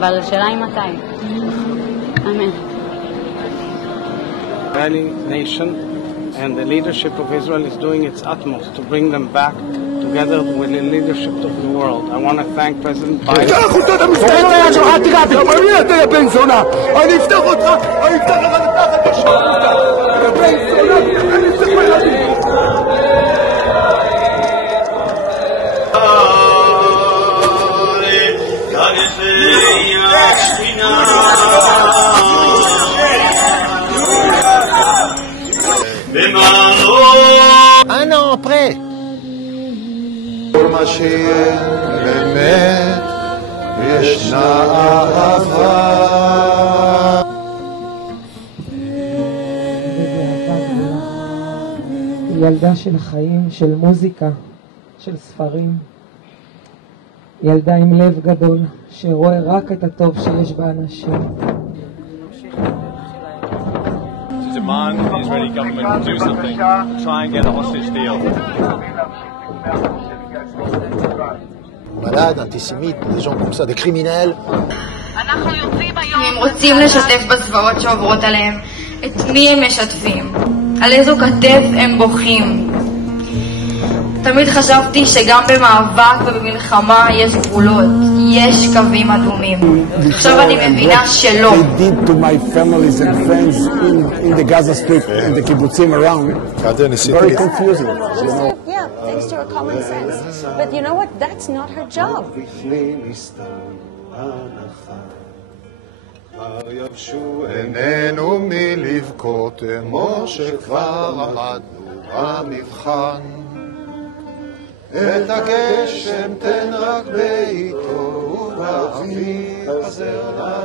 אבל השאלה היא מתי. אמן. Israeli nation and the leadership of Israel is doing its utmost to bring them back together with the leadership of the world. I want to thank President Biden. Un an après. כל מה שיהיה באמת ישנה אהבה. ילדה של חיים, של מוזיקה, של ספרים. ילדה עם לב גדול, שרואה רק את הטוב שיש באנשים. Demand the Israeli government to do something to try and get a hostage deal. Malade, antisémite, des gens comme ça, des criminels. הם רוצים לשתף בזוועות שעוברות עליהם. את מי הם משתפים? על איזו כתף הם בוכים? תמיד חשבתי שגם במאבק ובמלחמה יש גבולות, יש קווים אדומים. עכשיו אני מבינה שלא. They did to my families and friends in the Gaza Strip and the kibbutzim around. Very confusing. Yeah, thanks to her common sense. But you know what? That's not her job. איננו מלבכות כמו שכבר עמדנו במבחן. את הגשם תן רק בעיתו ובאביב חזר לנו.